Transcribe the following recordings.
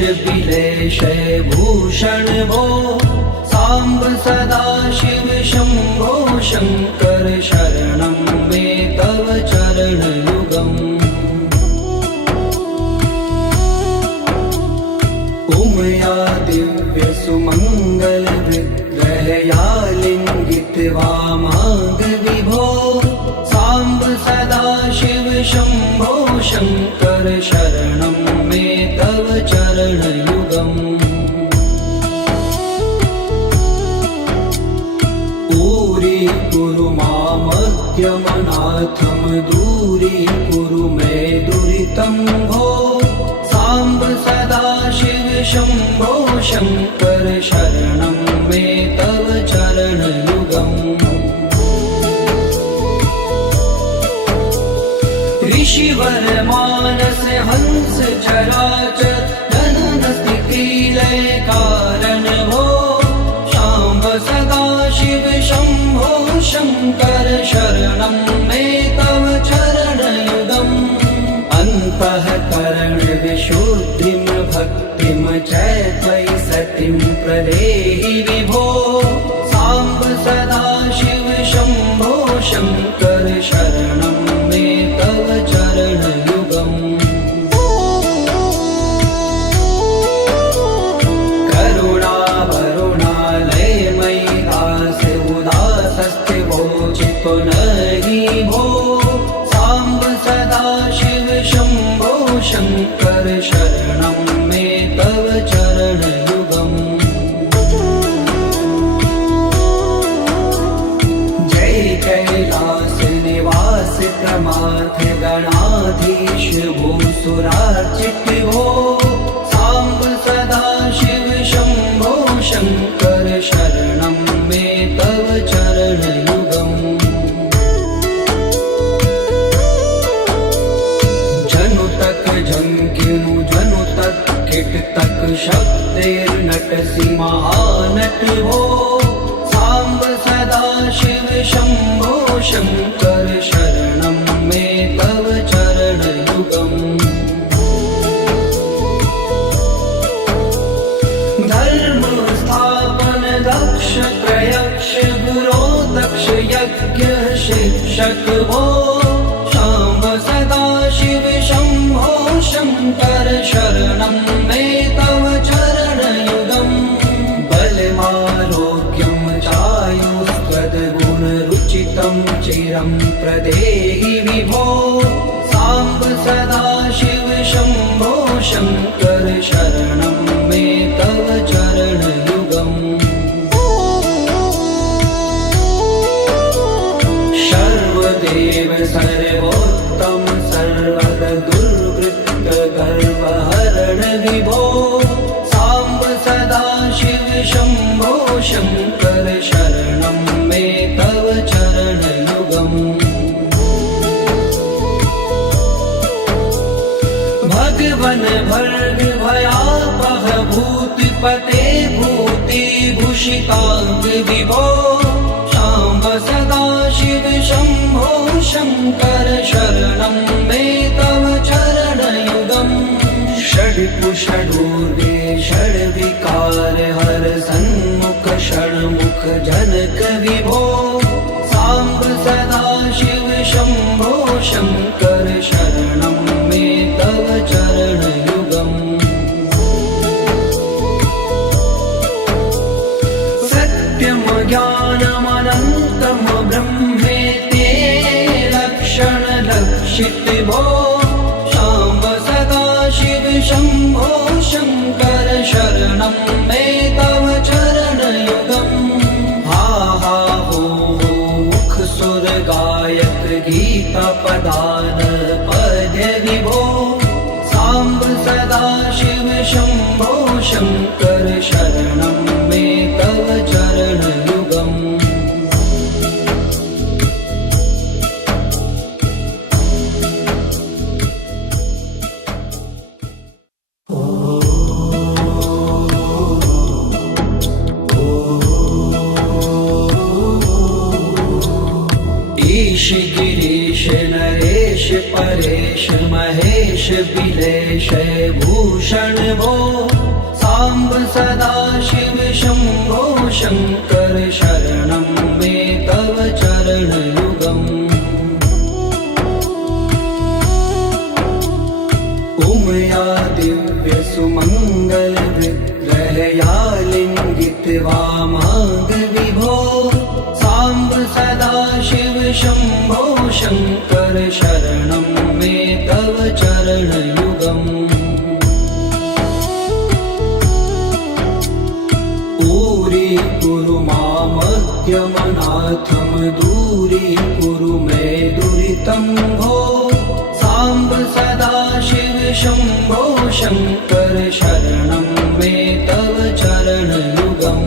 विलेशय भूषण भो साम्ब सदा शिव शम्भो शङ्कर शरणं मे तव चरणयुगम् उमया दिव्य सुमङ्गल विग्रहया लिङ्गित वामाङ्ग विभो साम्ब सदा शिव शम्भो शङ्कर शरणं मे तव चरणयुगम् दूरीकुरु मामद्यमनाथं दूरीकुरु मे दुरितं भो साम्ब सदा शिव शम्भो शङ्कर शरणं मे तव चरणयुगम् ऋषिवर मानस हंस चराचर जनन स्थिति लय कारण भो शाम्ब सदा शिव शम्भो शङ्कर शरणं मे तव चरणयुगम् अन्तःकरण विशुद्धिं भक्तिं च त्वयि सतिं प्रदेहि विभो साम्ब सदा शिव शम्भो शङ्कर शरणं मे तव चरणयुगम् पुनरि भो साम्ब सदा शिव शम्भो शङ्कर शरणं मे तव चरणयुगम् जय कैलास निवास प्रमाथ गणाधीश भूसुरार्चित भो साम्ब सदा शिव शम्भो शङ्कर शरणं मे तव चरणयुगम् झंकिनु जनु तक किट तक शब्देर्नटसि महानट भो साम्ब सदा शिव शम्भो शङ्कर शरणं मे तव चरणयुगम् धर्म स्थापन दक्ष प्रयक्ष गुरो दक्ष यज्ञ शिक्षक भो शाम्ब सदा शिव शम्भो शङ्कर शरणं मे तव चरणयुगम् बलमारोग्यं चायुस्त्वद्गुणरुचितं चिरं प्रदेहि विभो साम्ब सदा शिव शम्भो शङ्कर शरणं मे तव चरणयुगम् सर्वदेव सर्वोत्तम सर्वद दुर्वृत्त गर्वहरण विभो साम्ब सदा शिव शम्भो शङ्कर शरणं मे तव चरणयुगम् भगवन भर्ग भयापह भूतिपते भूतिभूषिताङ्ग विभो साम्ब सदा शिव शम्भो शङ्कर शरणं मे तव चरणयुगम् षड्कुषडूर्वे षड्विकार हर सन्मुख षण्मुख जनक विभो साम्ब सदा शिव शम्भो शङ्कर शरणं मे तव चरणयुगम् सत्यं ज्ञानमनन्तं ब्रह्मेते लक्षणलक्षित भो साम्ब सदा शिव शम्भो शङ्कर शरणं मे तव चरणयुगम् हा हा हो मुख सुर गायक गीता पदान पद्य विभो साम्ब सदा शिव शम्भो शङ्कर शरणं मे तव चरणयुगम् ईश गिरीश नरेश परेश महेश विलेशय भूषण भो साम्ब सदा शिव शम्भो शङ्कर शरणं मे तव चरणयुगम् उमया दिव्य सुमङ्गल विग्रहया लिङ्गित्वा माग विभो साम्ब सदा शिव शम्भो शङ्कर शरणं मे तव चरणयुगम् दूरी मामद्यमनाथं दूरीकुरु मे दुरितं भो साम्ब सदा शिव शम्भो शङ्कर शरणं मे तव चरणयुगम्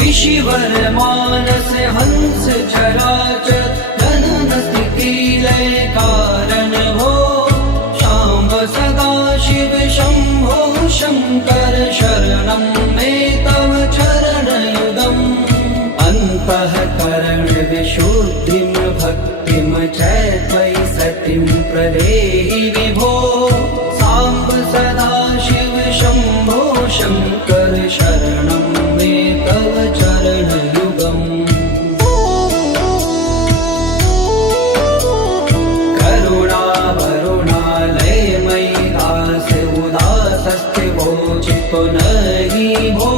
ऋषिवर मानस हंस चराचर जनन स्थिति लय कारण भो शाम्ब सदा शिव शम्भो शङ्कर शरणं मे तव चरणयुगम् अन्तःकरण विशुद्धिं भक्तिं च त्वयि सतिं प्रदेहि विभो साम्ब सदा शिव शम्भो शङ्कर शरणं मे तव चरणयुगम् चितो नहि भो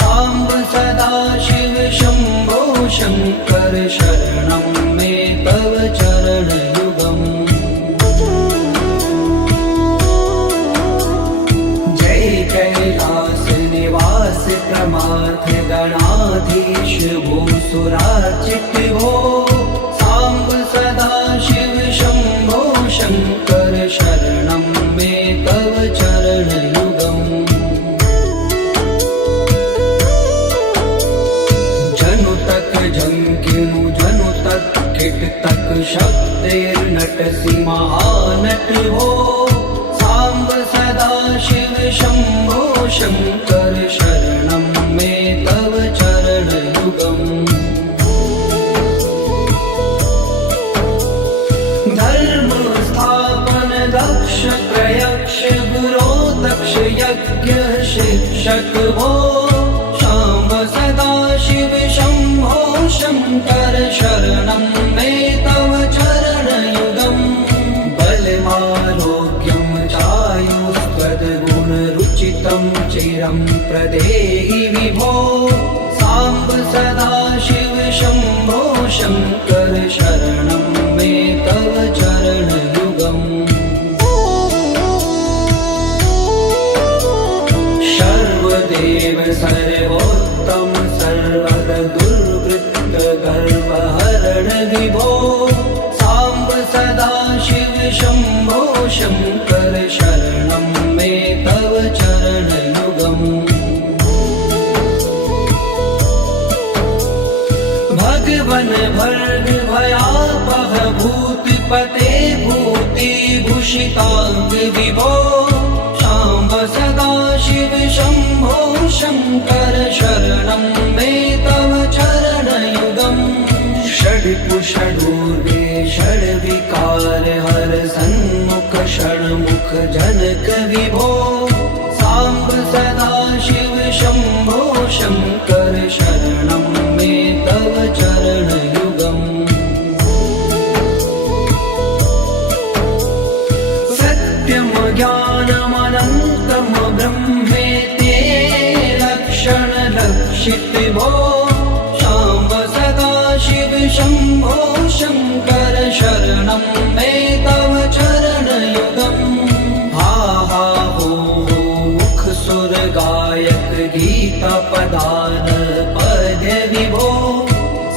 साम्ब सदा शिव शम्भो शङ्कर शरणं मे तव चरणयुगम् जय कैलास निवास प्रमाथ गणाधीश भूसुरार्चित भो साम्ब सदा शिव शम्भो शङ्कर शरणं मे तव चरणयुगम् जंकिनु जनु तक किट तक शक्तिर्नटसि महानट हो साम्ब सदा शिव शम्भो शङ्कर शरणं मे तव चरणयुगम् धर्म स्थापन दक्ष प्रयक्ष गुरो दक्ष यज्ञ शिक्षक हो शाम्ब सदा शिव शम्भो शङ्कर शरणं मे तव चरणयुगम् बलमारोग्यं चायुस्त्वद्गुणरुचितं चिरं प्रदेहि विभो साम्ब सदा शिव शम्भो शङ्कर शरणं मे तव चरणयुगम् सर्वदेव सर्वोत्तम सर्वद दुर्वृत्त गर्वहरण विभो साम्ब सदा शिव शम्भो शङ्कर शरणं मे तव चरणयुगम् भगवन भर्ग भयापह भूतिपते भूतिभूषिताङ्ग विभो साम्ब सदा शिव शम्भो शङ्कर शरणं मे तव चरणयुगम् षड्कुषडूर्वे षड्विकार हर सन्मुख षण्मुख जनक विभो साम्ब सदा शिव शम्भो शङ्कर शरणं मे तव चरणयुगम् सत्यं ज्ञानमनन्तं ब्रह्मेते लक्षणलक्षित भो शाम्ब सदा शिव शम्भो शङ्कर शरणं मे तव चरणयुगम् हा हा हो मुख सुर गायक गीता पदान पद्य विभो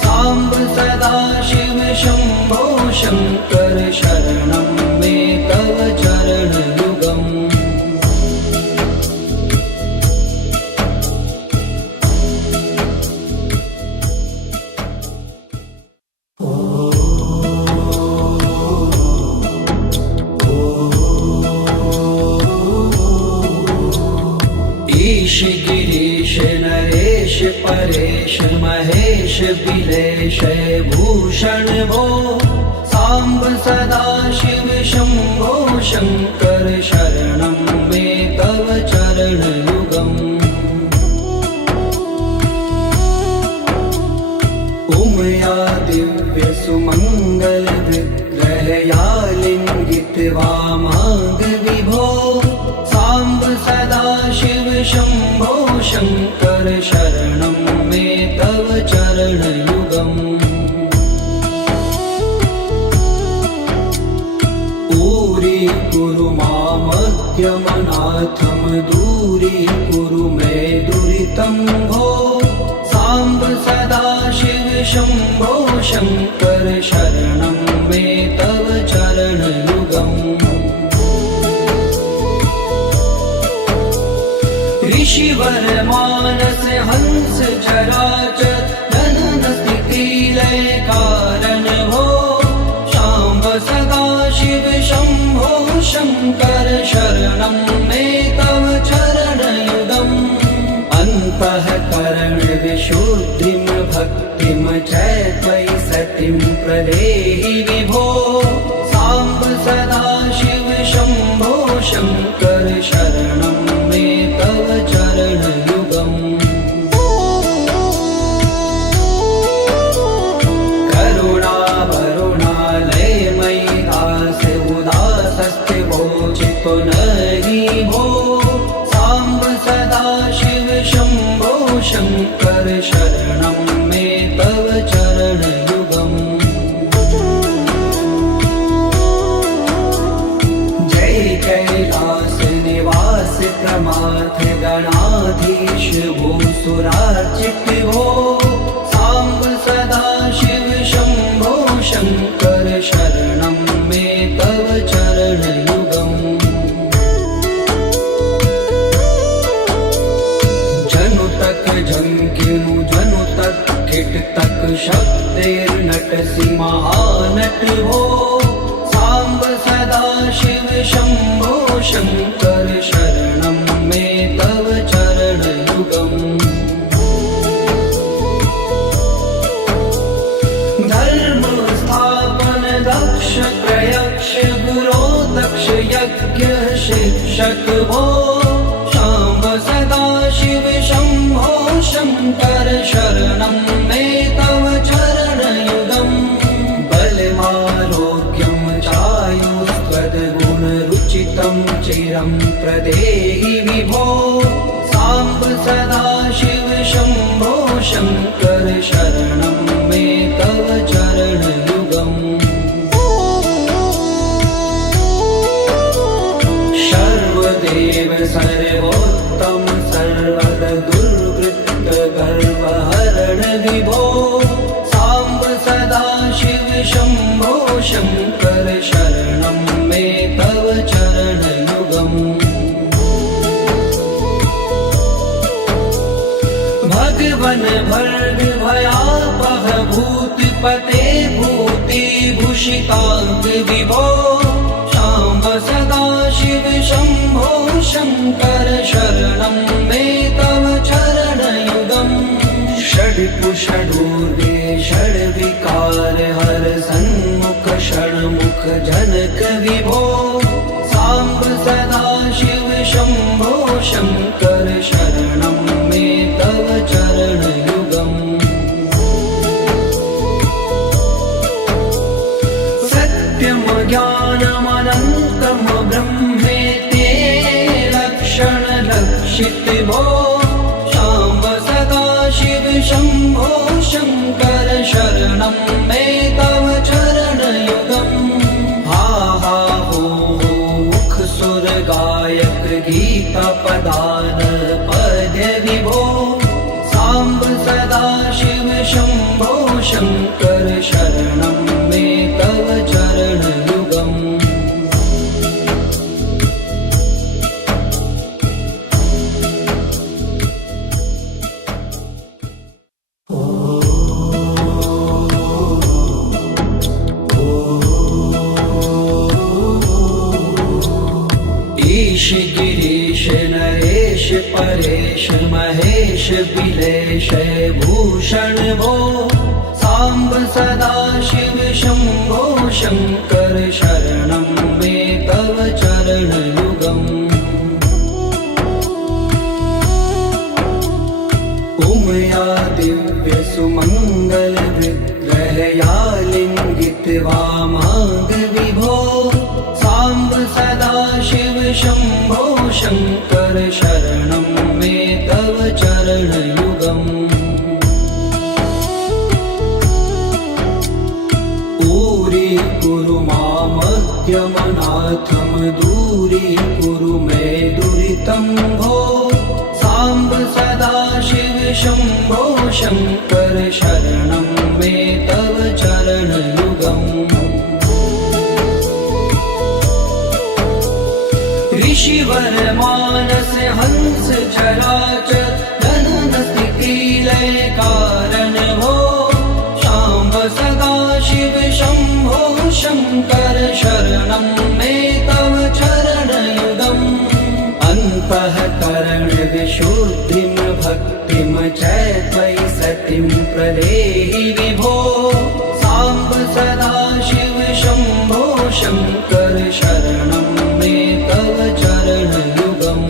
साम्ब सदा शिव शम्भो शङ्कर शरणं मे तव चरणयुगम् ईश गिरीश नरेश परेश महेश बिलेश भूषण भो सांब सदा शिव शंभो शंकर शरणं मे तव चरणयुगम् उमया दिव्य सुमंगल विग्रहया लिंगित वामांग विभो सांब सदा शिव शंभो शंकर शरणं मे तव चरणयुगम् दूरी मामज्ञमनाथं दूरी कुरु मे दुरितं भो सांब सदा शिव शंभो शंकर शरणं मे तव चरणयुगम् ऋषिवर मानस हंस चराचर जनन स्थिति लय कारण भो सांब सदा शिव शंभो शंकर शरणं मे तव चरणयुगम् अन्तःकरण विशुद्धिं भक्तिं च त्वयि सतिं प्रदेहि विभो सांब सदा शिव शंभो शंकर शरणं मे तव चरणयुगम् चितो नहि भो सांब सदा शिव शंभो शंकर शरणं मे तव चरणयुगम् जय कैलास निवास प्रमाथ गणाधीश भूसुरार्चित भो सांब सदा शिव शंभो शंकर शरणं मे तव चरणयुगम् जनु तक झंकिनु जनु तक किट तक शब्देर्नटसि महानट हो सांब सदा शिव शंभो शंकर शरणं मे तव चरणयुगम् धर्म स्थापन दक्ष प्रयक्ष गुरो दक्ष यज्ञ शिक्षक भो सांब सदा शिव शंभो शंकर शरणं मे तव चरणयुगम् बलमारोग्यं चायुस्त्वद्गुणरुचितं चिरं प्रदेहि विभो सांब सदा शिव शंभो शंकर शरणं मे तव चरणयुगम् सर्वदेव सर्वोत्तम सर्वद दुर्वृत्त गर्वहरण विभो सांब सदा शिव शंभो शंकर शरणं मे तव चरणयुगम् भगवन भर्ग भयापह भूतपते भूतिभूषितांग विभो सांब सदा शिव शंभो शंकर शरणं मे तव चरणयुगम् षड्कुषडूर्वे षड्विकार हर सन्मुख षण्मुख जनक विभो सांब सदा शिव शंभो शंकर शरणं मे तव चरणयुगम् सत्यं ज्ञानमनन्तं ब्रह्मेति लक्षण लक्षित भो सांब सदा शिव शंभो शंकर शरणं मे तव चरणयुगम् हा हा हो मुख सुर गायक गीता पदान पद्य विभो सांब सदा शिव शंभो शंकर शरणं मे तव चरणयुगम् गिरीश नरेश परेश महेश बिलेश भूषण भो सांब सदा शिव शंभो शंकर शरणं मे तव चरणयुगम् उमया दिव्य सुमंगल विग्रहया लिंगित वामांग विभो सांब सदा शिव शंभो शंकर शरणं मे तव चरणयुगम् कुरु मामद्यमनाथं दूरीकुरु मे दुरितं भो सांब सदा शिव शंभो शंकर शरणं मे तव चरणयुगम् ऋषिवर मानस हंस चराचर जनन स्थिति लय कारण भो सांब सदा शिव शंभो शंकर शरणं मे तव चरणयुगम् अन्तःकरण विशुद्धिं भक्तिं च त्वयि सतिं प्रदेहि विभो सांब सदा शिव शंभो शंकर शरणं मे तव चरणयुगम्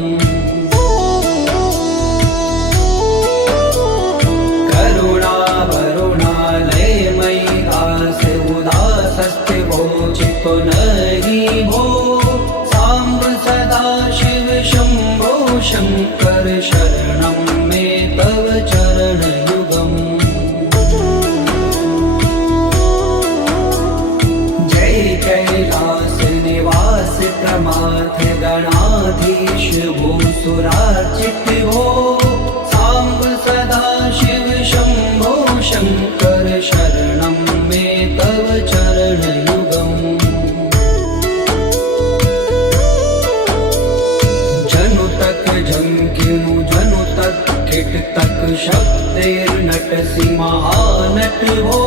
नहि भो सांब सदा शिव शंभो शंकर शरणं मे तव चरणयुगम् जय कैलास निवास प्रमाथ गणाधीश भूसुरार्चित भो सांब सदा शिव शंभो शंकर शरणं मे तव चरणयुगम् झंकिनु जनु तक किट तक शब्दैर्नटसि महानट भो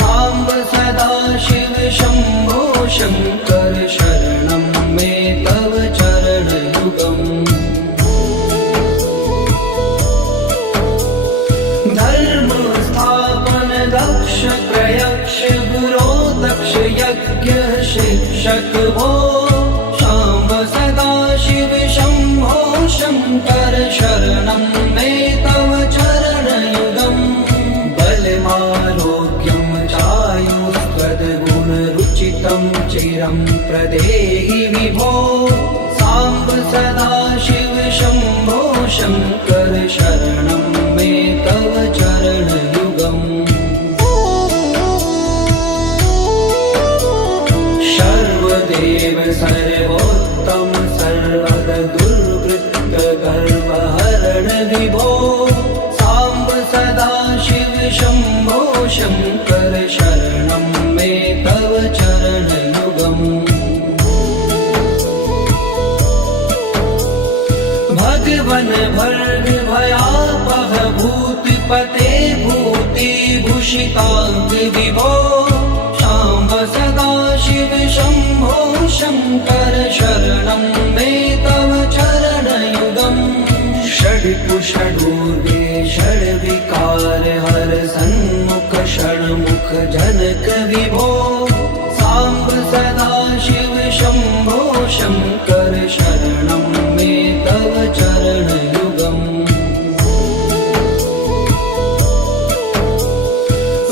सांब सदा शिव शंभो शंकर शरणं मे तव चरणयुगम् धर्म स्थापन दक्ष प्रयक्ष गुरो दक्ष यज्ञ शिक्षक भो सांब सदा शिव शंभो शंकर शरणं मे तव चरणयुगम् बलमारोग्यं चायुस्त्वद्गुणरुचितं चिरं प्रदेहि विभो सांब सदा शिव शंभो शंकर शरणं मे तव चरणयुगम् सर्वदेव सर्वोत्तम सर्वद दुर्वृत्त गर्वहरण विभो सांब सदा शिव शंभो शंकर शरणं मे तव चरणयुगम् भगवन भर्ग भयापह भूतिपते भूतिभूषितांग विभो सांब सदा शिव शंभो शंकर शरणं मे तव चरणयुगम् षड्कुषडूर्वे षड्विकार हर सन्मुख षण्मुख जनक विभो सांब सदा शिव शंभो शंकर शरणं मे तव चरणयुगम्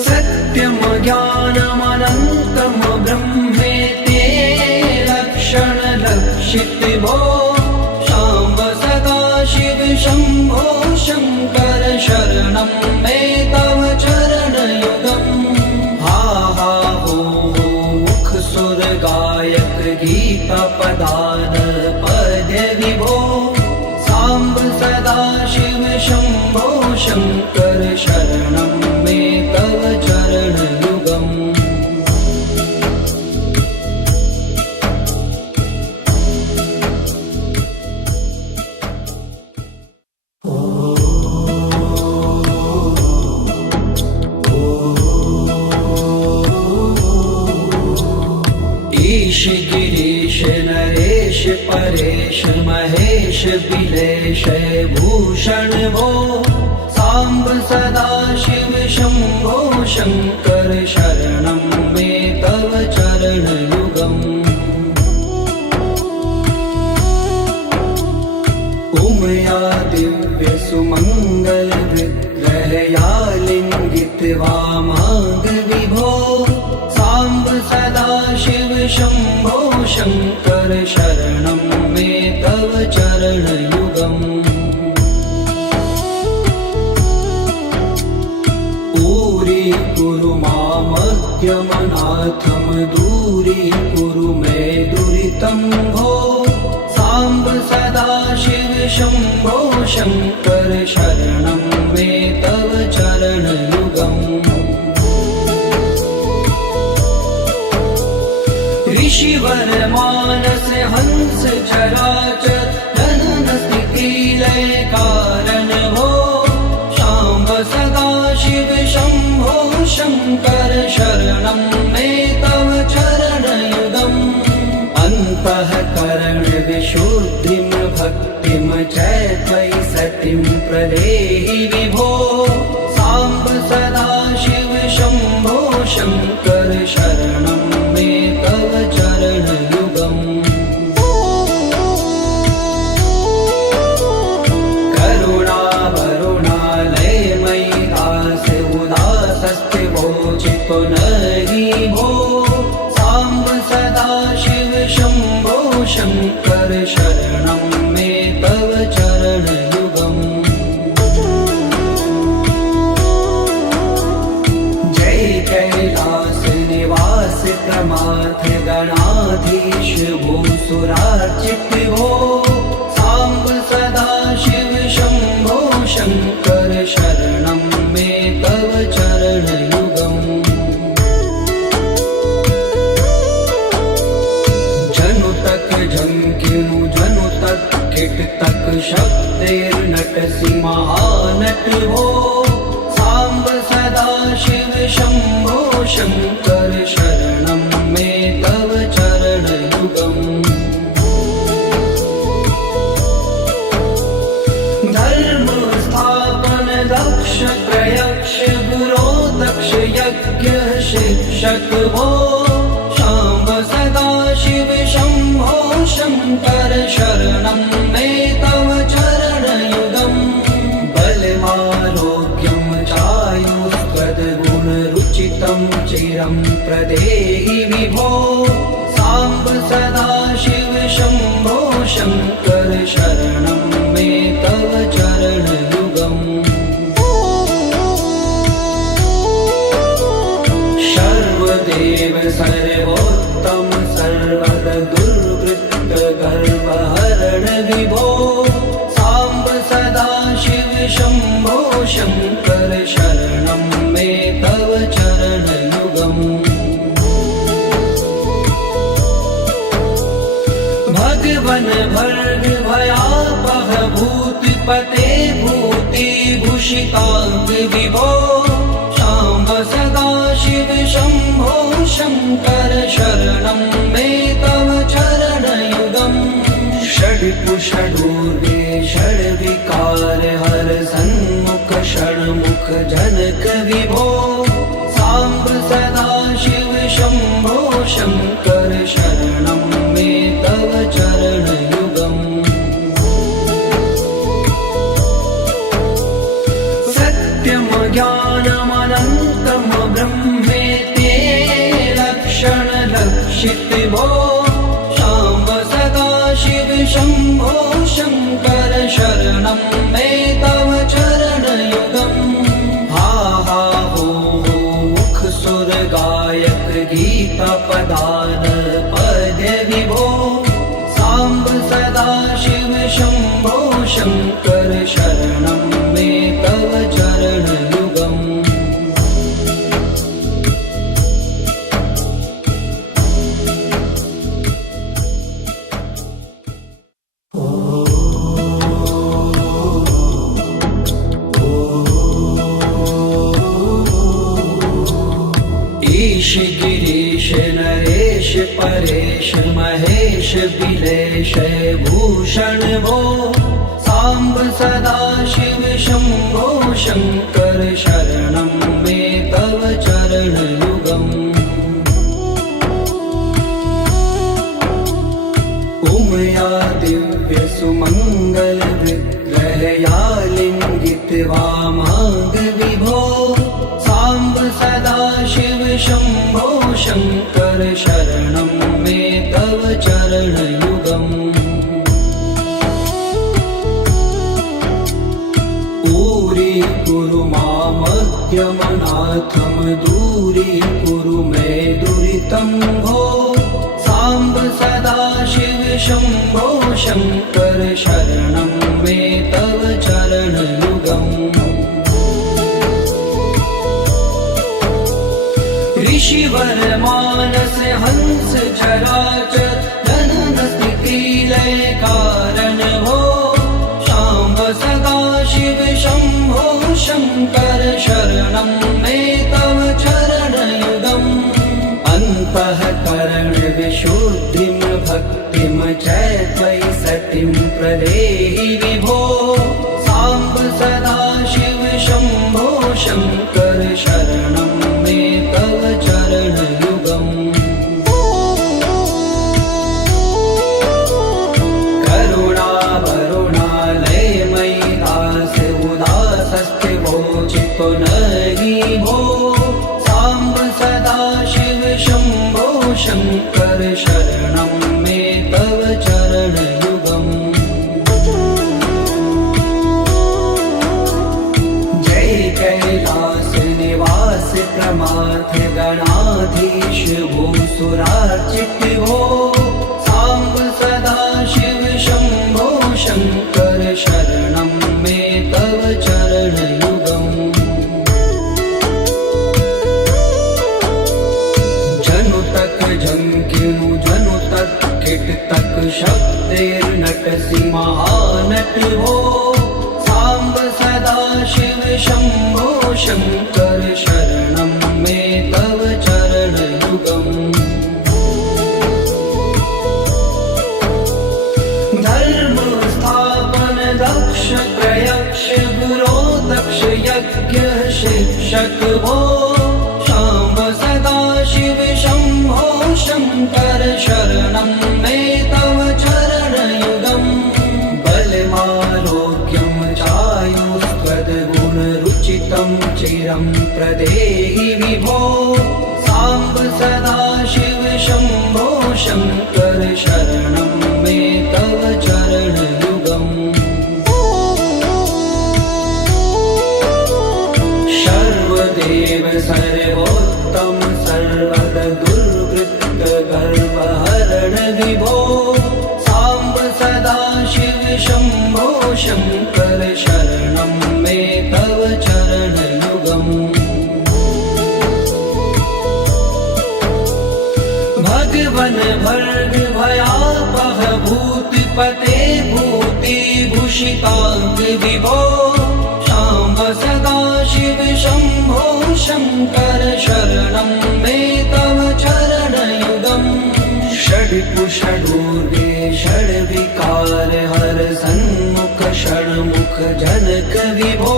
सत्यम ज्ञानमनन्तं ब्रह्मेते लक्षण लक्षित भो सांब सदा शिव शंभो शंकर शरणं मे तव चरणयुगम् हा हा हो मुख सुर गायक गीता पदान पद्य विभो सांब सदा शिव शंभो शंकर शरणं मे तव चरणयुगम् महेश बिलेश भूषण भो सांब सदा शिव शंभो शंकर शरणं मे तव चरण युगम् उमया दिव्य सुमंगल विग्रहया लिंगित वामांग विभो सांब सदा शिव शंभो शंकर शरणं मे तव चरण युगम् पूरी कुरु मामज्ञमनाथम दूरी कुरु मे दुरितं भो सांब सदा शिव शंभो शंकर शरणं मे तव चरण युगम् ऋषिवर मानस हंस चराचर जनन स्थिति लय कारण भो शाम्ब सदा शिव शंभो शंकर शरणं मे तव चरण युगम् अन्तःकरण विशुद्धिं भक्तिं च त्वयि सतिं प्रदेहि विभो सांब सदा शिव शंभो शंकर शरणं मे तव चरण युगम् करुणा वरुणालय मयि दास उदासस्थिवोचितो नहि भो सांब सदा शिव शंभो शंकर शरणं मे तव चरण युगम् जय कैलास निवास प्रमाथ गणाधीश भूसुरार्चित भो सांब सदा शिव शंभो शंकर शरणं मे तव चरण युगम् जनु तक झंकिनु जनु तक किट तक शब्दैर्नटसि महानट भो सांब सदा शिव शंभो शंकर शरणं मे तव चरण युगम् धर्म स्थापन दक्ष प्रयक्ष गुरो दक्ष यज्ञ शिक्षक भो शाम्ब सदा शिव शंभो शंकर शरणं मे तव चरण युगम् बलमारोग्यं चायुस्त्वद्गुणरुचितं चिरं प्रदेहि विभो सांब सदा शिव शंभो शंकर शरणं मे तव चरण युगम् सर्वदेव सर्वोत्तम सर्वद दुर्वृत्त गर्वहरण विभो सांब सदा शिव शंभो शंकर शरणं मे तव चरण युगम् भगवन भर्ग भयापह भूतिपते भूति भूषितांग विभो शाम्ब सदा शिव शंभो शंकर शरणं मे तव चरण युगम् षड्पुषडूर्वे षड्विकार हर सन्मुख षण्मुख जनक विभो सांब सदा शिव शंभो शंकर शरणं मे तव चरण युगम् सत्यम ज्ञानमनन्तं ब्रह्मेति लक्षण लक्षित भो शाम्ब सदा शिव शंभो शंकर शरणं मे तव चरण युगम् हा हा हो मुख सुर गायक गीता पदान पद्य विभो सांब सदा शिव शंभो शंकर शरणं मे तव चरण युगम् ईश गिरीश नरेश परेश महेश भूषण भो साम्ब सदा शिव शम्भो शङ्कर शरणं मे तव चरणयुगम् उमया दिव्य सुमङ्गल विग्रहया लिङ्गित वामाङ्ग विभो साम्ब सदा शिव शम्भो शङ्कर शरणं मे तव चरणयुगम् कुरु मामद्यमनाथं दूरीकुरु मे दुरितं भो साम्ब सदा शिव शम्भो शङ्कर शरणं मे तव चरणयुगम् ऋषिवर मानस हंस चराचर जनन स्थिति लय कारण भो शाम्ब सदा शिव शम्भो शङ्कर शरणं मे तव चरणयुगम् अन्तःकरण विशुद्धिं भक्तिं च त्वयि सतिं प्रदेहि विभो साम्ब सदा शिव शम्भो शङ्कर शरणं मे तव चरणयुगम् पुनरि भो साम्ब सदा शिव शम्भो शङ्कर शरणं मे तव चरणयुगम् जय कैलास निवास प्रमाथ गणाधीश भूसुरार्चित भो साम्ब सदा शिव शम्भो शङ्कर शरणं मे तव चरणयुगम् झंकिनु जनु तक किट तक शब्देर्नटसि महानट भो साम्ब सदा शिव शम्भो शङ्कर शरणं मे तव चरणयुगम् धर्म स्थापन दक्ष प्रयक्ष गुरो दक्ष यज्ञ शिक्षक भो शाम्ब सदा शिव शम्भो शङ्कर शरणं मे तव चरणयुगम् बलमारोग्यं चायुस्त्वद्गुणरुचितं चिरं प्रदेहि विभो साम्ब सदा शिव शम्भो शङ्कर शरणं मे तव चरणयुगम् सर्वदेव सर्वोत्तम सर्वद दुर्वृत्त गर्वहरण विभो साम्ब सदा शिव शम्भो शङ्कर शरणं मे तव चरणयुगम् भगवन् भर्ग भयापह भूतिपते भूतिभूषिताङ्ग विभो शाम्ब सदा शिव शम्भो शङ्कर शरणं मे तव चरणयुगम् षड्कुषडूर्वे षड्विकार हर सन्मुख षण्मुख जनक विभो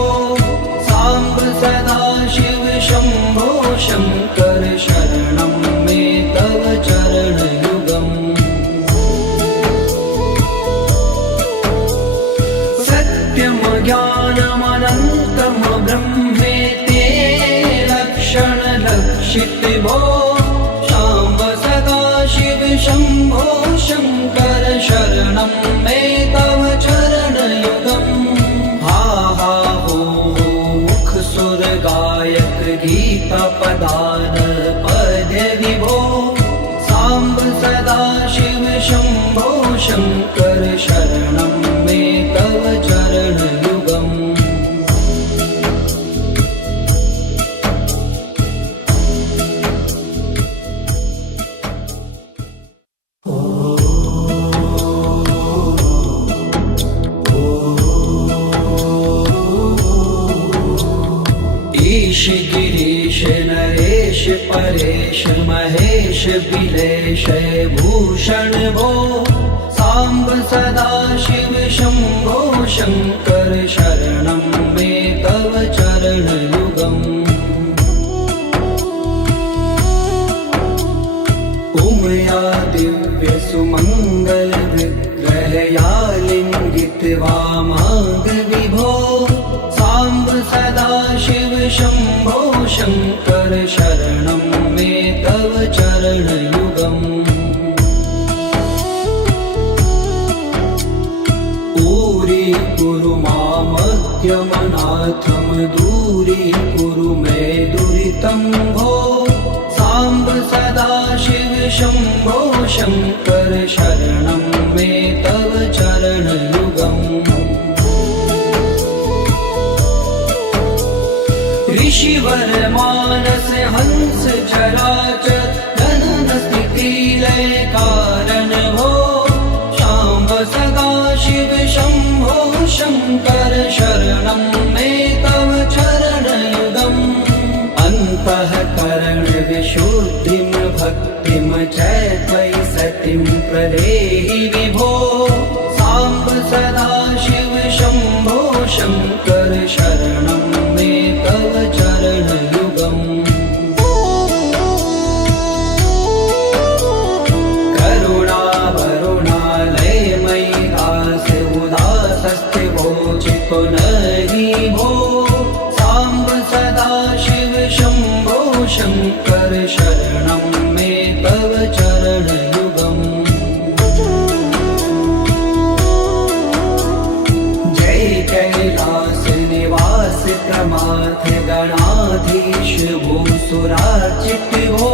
साम्ब सदा शिव शम्भो शङ्कर शरणं मे तव चरणयुगम् सत्यं ज्ञानमनन्तं ब्रह्मेति लक्षणलक्षित भो शाम्ब सदा शिव शम्भो शङ्कर शरणं मे तव चरणयुगम् हा हा हो मुख सुर गायक गीता पदान पद्य विभो साम्ब सदा शिव शम्भो शङ्कर शरणं मे तव चरणयुगम् परेश महेश बिलेश भूषण भो सांब सदा शिव शंभो शंकर शरणं मे तव चरणयुगम् उमया दिव्य सुमंगल विग्रहया लिंगित वामांग विभो सांब सदा शिव शंभो शंकर शरणं मे तव चरणयुगम् कुरु मामद्यमनाथं दूरीकुरु मे दुरितं भो सांब सदा शिव शंभो शंकर शरणं मे तव चरणयुगम् ऋषिवर मानस हंस चराचर जनन स्थिति लय कारण भो सांब सदा शिव शंभो शंकर शरणं मे तव चरणयुगम् अन्तःकरण विशुद्धिं भक्तिं च त्वयि सतिं प्रदेहि विभो सांब सदा शिव शंभो शंकर शरणं मे तव चरणयुगम् पुनहि भो सांब सदा शिव शंभो शंकर शरणं मे तव चरणयुगम् जय कैलास निवास प्रमाथ गणाधीश भूसुरार्चित भो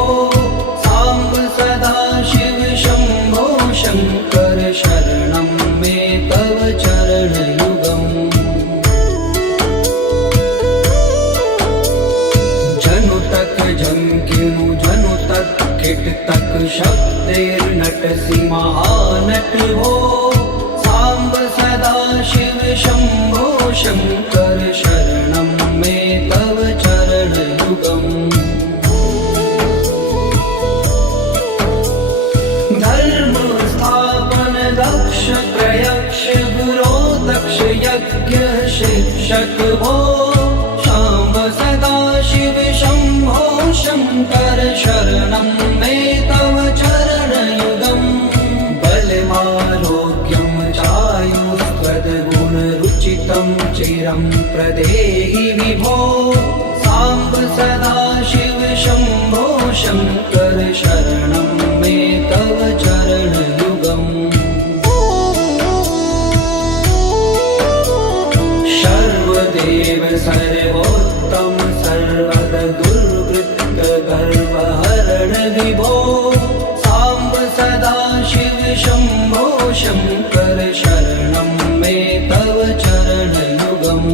सांब सदा शिव शंभो शंकर शरणं मे तव चरणयुगम् जंकिनु जनु तक किट तक शब्देर्नटसि महानट हो सांब सदा शिव शंभो शंकर शरणं मे तव चरणयुगम् धर्म स्थापन दक्ष प्रयक्ष गुरो दक्ष यज्ञ शिक्षक भो सांब सदा शिव शंभो शंकर शरणं मे तव चरणयुगम् बलमारोग्यं चायुस्त्वद्गुणरुचितं चिरं प्रदेहि विभो सांब सदा शिव शंभो शंकर शरणं मे तव चरणयुगम् सर्वदेव सर्वोत्तम सर्वद दुर्वृत्त गर्वहरण विभो सांब सदा शिव शंभो शंकर शरणं मे तव चरणयुगम्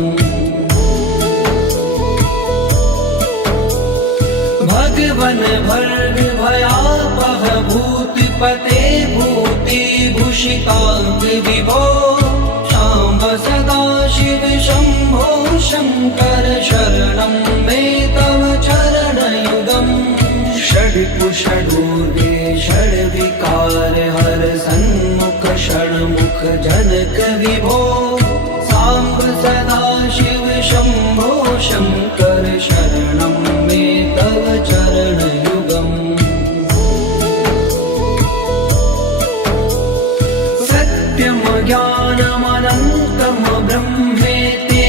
भगवन भर्ग भयापह भूतिपते भूतिभूषितांग विभो सांब सदा शिव शंभो शंकर शरणं मे तव चरणयुगम् षड्कुषडूर्वे षड्विकार हर सन्मुख षण्मुख जनक विभो सांब सदा शिव शंभो शंकर शरणं मे तव चरणयुगम् सत्यं ज्ञानमनन्तं ब्रह्मेति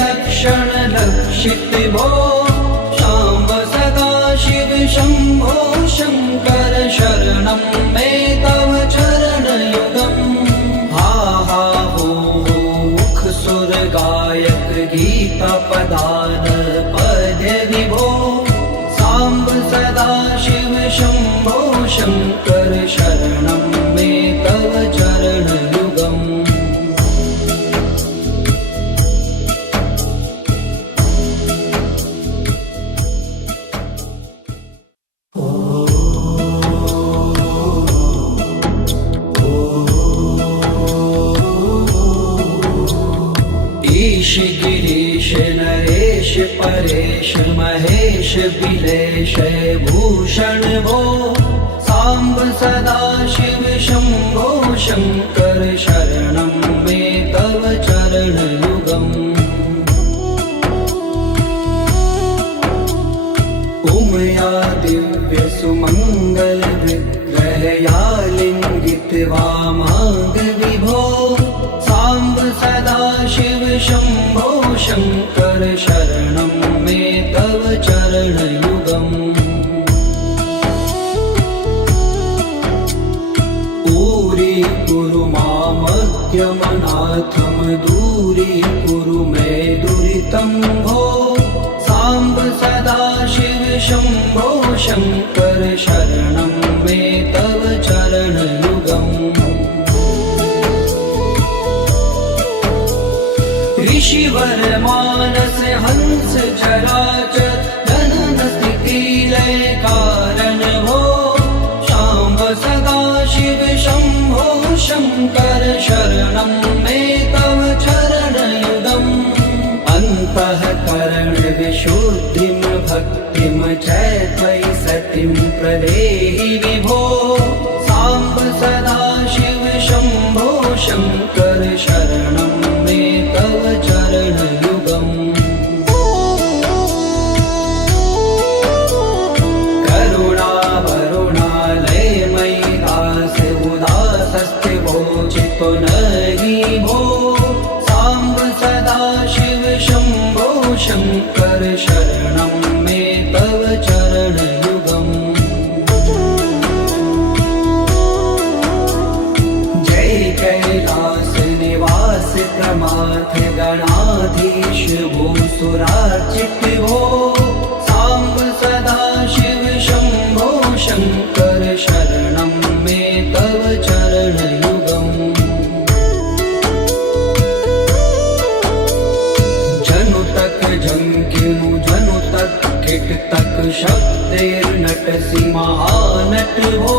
लक्षण लक्षित भो सांब सदा शिव शंभो शंकर शरणं मे तव चरणयुगम् हा हा हो मुख सुर गायक गीता पदान पद्य विभो सांब सदा शिव शंभो शंकर शरणं मे तव चरणयुगम् ईश गिरीश नरेश परेश महेश बिलेश भूषण भो सांब सदाशिव शंभो शंकर शरणं मे तव चरणयुगम् उमया दिव्य सुमंगल विग्रहया लिंगित वामांग विभो सांब सदाशिव शंभो शंकर शरणं मे तव चरणयुगम् दूरी मामज्ञमनाथं दूरी कुरु मे दुरितं भो सांब सदाशिव शंभो शंकर शरणं मे तव चरणयुगम् ऋषिवर मानस हंस चराचर जनन स्थिति लय कारण भो सांब सदाशिव शंभो शंकर शरणं मे तव चरणयुगम् अन्तःकरण विशुद्धिं भक्तिं च त्वयि सतिं प्रदेहि विभो सांब सदाशिव शंभो शंकर शरणं मे तव चरणयुगम् करुणावरुणालयमयि दास उदासस्ते वोचितो नहि भो सांब सदाशिव शंभो शंकर शरणं मे तव चरणयुगम् जय कैलास निवास प्रमाथ गणाधीश भूसुरार्चित भो सांब सदाशिव शंभो शंकर शरणं मे तव चरणयुगम् जनु तक झंकिनु जनु तक किट तक शब्दैर्नटसि महानट हो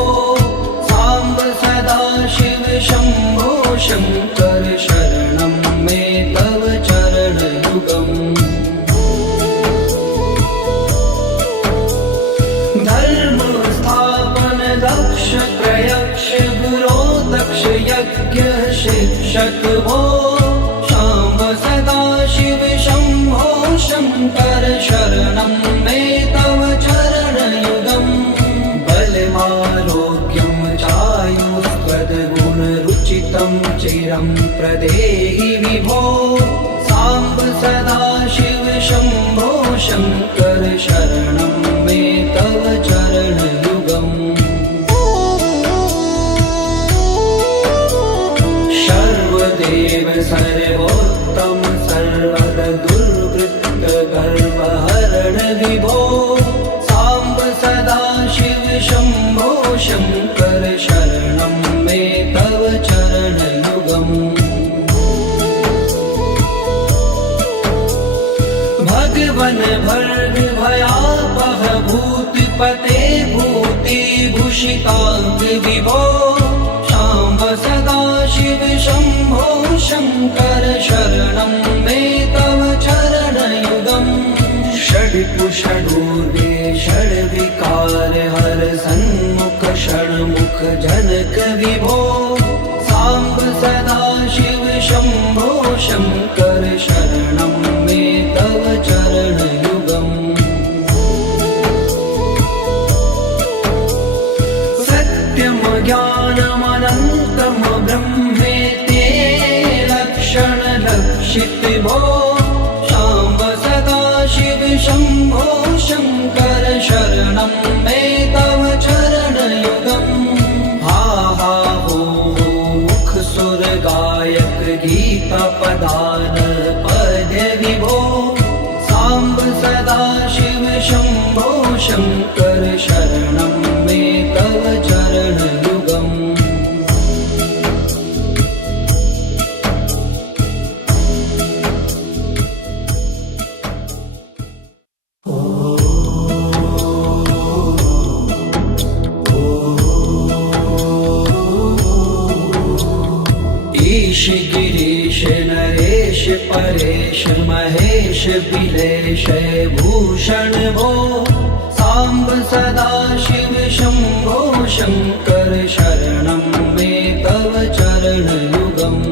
सांब सदाशिव शंभो शंकर शरणं मे तव चरणयुगम् धर्म स्थापन दक्ष प्रयक्ष गुरो दक्ष यज्ञ शिक्षक भो सांब सदाशिव शंभो शंकर शरणं मे तव चरणयुगम् बलमारोग्यं चायुष्पदगुणरुचितं चिरं प्रदेहि विभो सांब सदाशिव शंभो शंकर शरणं मे तव चरणयुगम् सर्वदेव सर्वोत्तम सर्वद दुर्वृत्त गर्वहरण विभो सांब सदाशिव शंभो शंकर शरणं मे तव चरणयुगम् भगवन भर्ग भयापह भूतिपते भूतिभूषितांग विभो सांब सदाशिव शंभो शंकर शरणं मे तव चरणयुगम् षड्कुषडूर्वे षड्विकार हर सन्मुख षण्मुख जनक विभो सांब सदाशिव शंभो शंकर शरणं मे तव चरणयुगम् सत्यं ज्ञानमनन्तं ब्रह्मेति लक्षण लक्षित भो सांब सदाशिव शंभो शंकर शरणं मे तव चरणयुगम् हा हा हो मुख सुर गायक गीता पदान पद्य विभो सांब सदाशिव शंभो शंकर शरणं मे तव चरणयुगम् ईश गिरीश नरेश परेश महेश बिलेश भूषण भो सांब सदा शिव शंभो शंकर शरणं मे तव चरण युगम्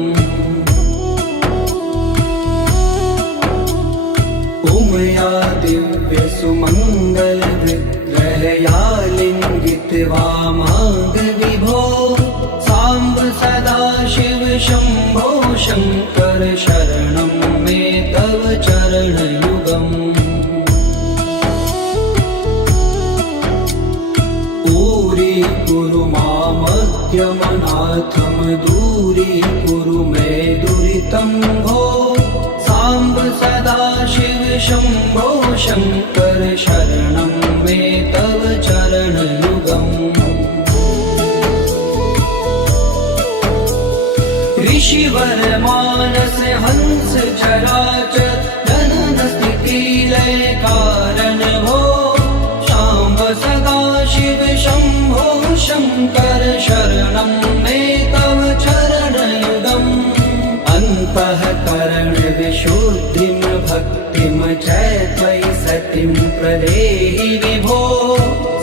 उमया दिव्य सुमंगल विग्रहया लिंगित वामांग विभो सांब सदा शिव शंभो शंकर शरणं मे तव चरण युगम् पूरी कुरु मामद्यमनाथम दूरी कुरु मे दुरितं भो सांब सदा शिव शंभो शंकर शरणं मे तव चरण युगम् ऋषिवर मानस हंस चराचर जनन स्थिति लय कारण भो शाम्ब सदा शिव शंभो शंकर शरणं मे तव चरण युगम् अन्तःकरण विशुद्धिं भक्तिं च त्वयि सतिं प्रदेहि विभो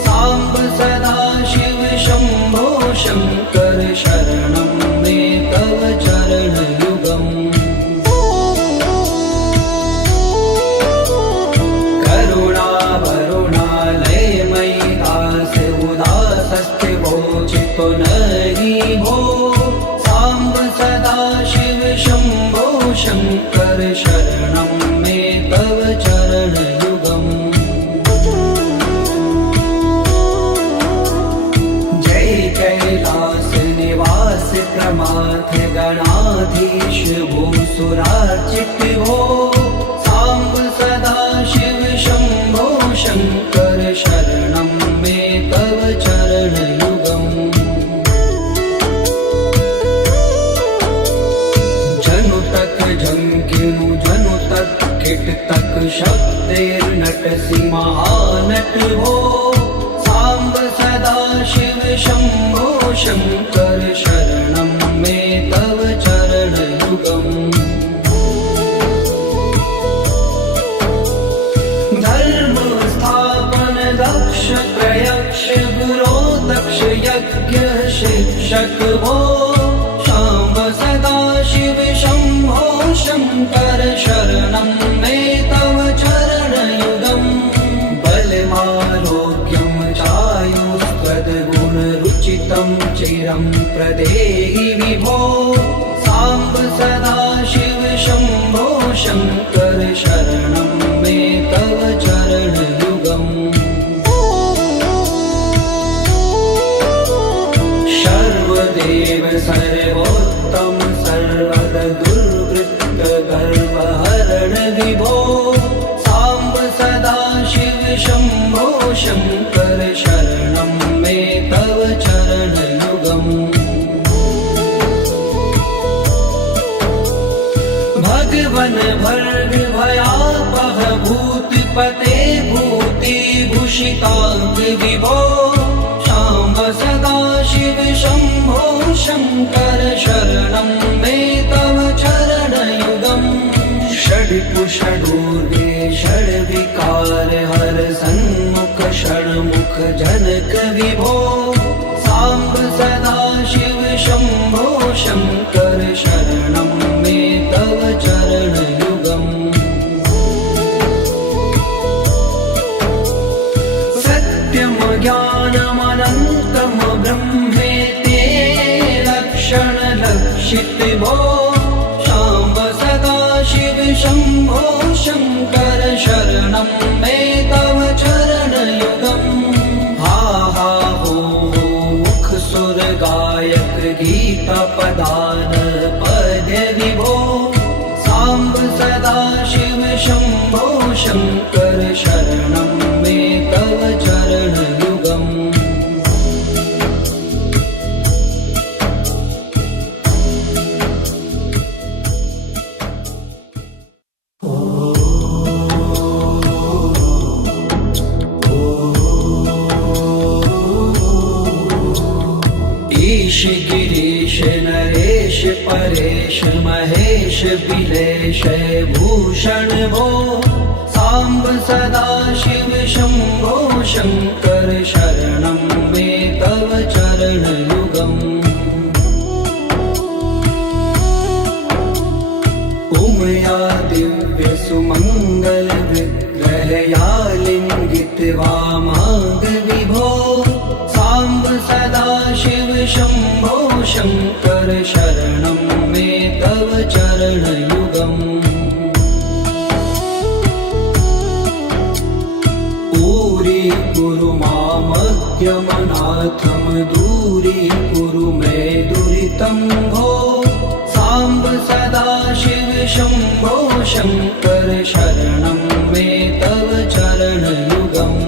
सांब सदा शिव शंभो शंकर शरणं मे तव चरण युगम् करुणा वरुणालय मयि दास उदासस्ते वोचितो नहि भो सांब सदा शिव शंभो शंकर शरणं मे तव चरण युगम् जय कैलास निवास प्रमाथ गणाधीश भूसुरार्चित भो सांब सदा शिव शंभो शंकर शरणं मे तव चरण युगम् जनु तक झंकिनु जनु तक किट तक शब्देर्नटसि महानट भो सांब सदा शिव शंभो शंकर शरणं मे तव चरण युगम् धर्म स्थापन दक्ष प्रयक्ष गुरो दक्ष यज्ञ शिक्षक भो शाम्ब सदा शिव शंभो शंकर शरणं मे तव चरण युगम् बलमारोग्यं चायुस्त्वद्गुणरुचितं चिरं प्रदेहि विभो सांब सदा शिव शंभो शंकर शरणं मे तव चरण युगम् सर्वदेव सर्वोत्तम सर्वद दुर्वृत्त गर्वहरण विभो सांब सदा शिव शंभो शंकर शरणं मे तव चरण युगम् भगवन भर्ग भयापह भूतपते भूति भूषितांग विभो शाम्ब सदा शिव शंभो शंकर शरणं मे तव चरण युगम् षड्कुषडूर्वे षड्विकार हर सन्मुख षण्मुख जनक विभो सांब सदा शिव शंभो शंकर शरणं मे तव चरण युगम् सत्यम ज्ञानमनन्तम ब्रह्मेते लक्षण लक्षित भो शाम्ब सदा शिव शंभो शंकर शरणं मे तव चरण युगम् हा हा हो मुख सुर गायक गीता पदान पद्य विभो सांब सदा शिव शंभो शंकर शरणं मे तव चरण युगम् ईश गिरीश नरेश परेश महेश बिलेश भूषण भो सांब सदाशिव शंभो शंकर शरणं मे तव चरणयुगम् उमया दिव्य सुमंगल विग्रहया लिंगित वामांग विभो सांब सदाशिव शंभो शंकर शरणं मे तव चरणयुगम् कुरु मामज्ञमनाथं दूरीकुरु मे दुरितं भो सांब सदाशिव शंभो शंकर शरणं मे तव चरणयुगम्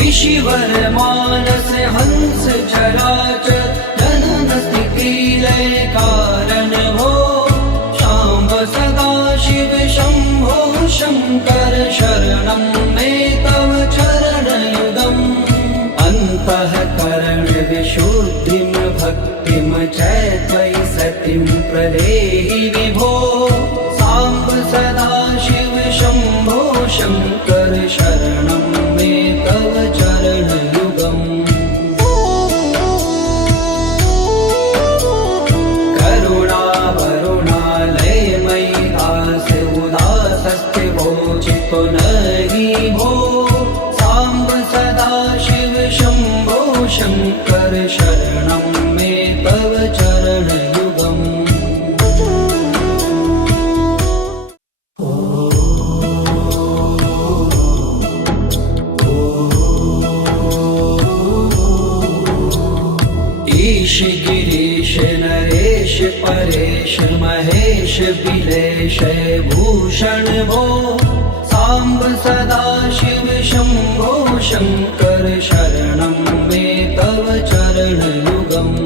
ऋषिवर मानस हंस चराचर जनन स्थिति लय कारण भो सांब सदाशिव शंभो शंकर शरणं मे तव चरणयुगम् अन्तःकरण विशुद्धिं भक्तिं च त्वयि सतिं प्रदेहि विभो सांब सदाशिव शंभो शंकर शरणं मे तव चरणयुगम् करुणावरुणालयमयि दास उदासस्ते वोचितो नहि भो सांब सदाशिव शंभो शंकर शरणं मे तव चरणयुगम् ईश गिरीश नरेश परेश महेश बिलेश भूषण भो सांब सदाशिव शंभो शंकर शरणं मे तव चरणयुगम्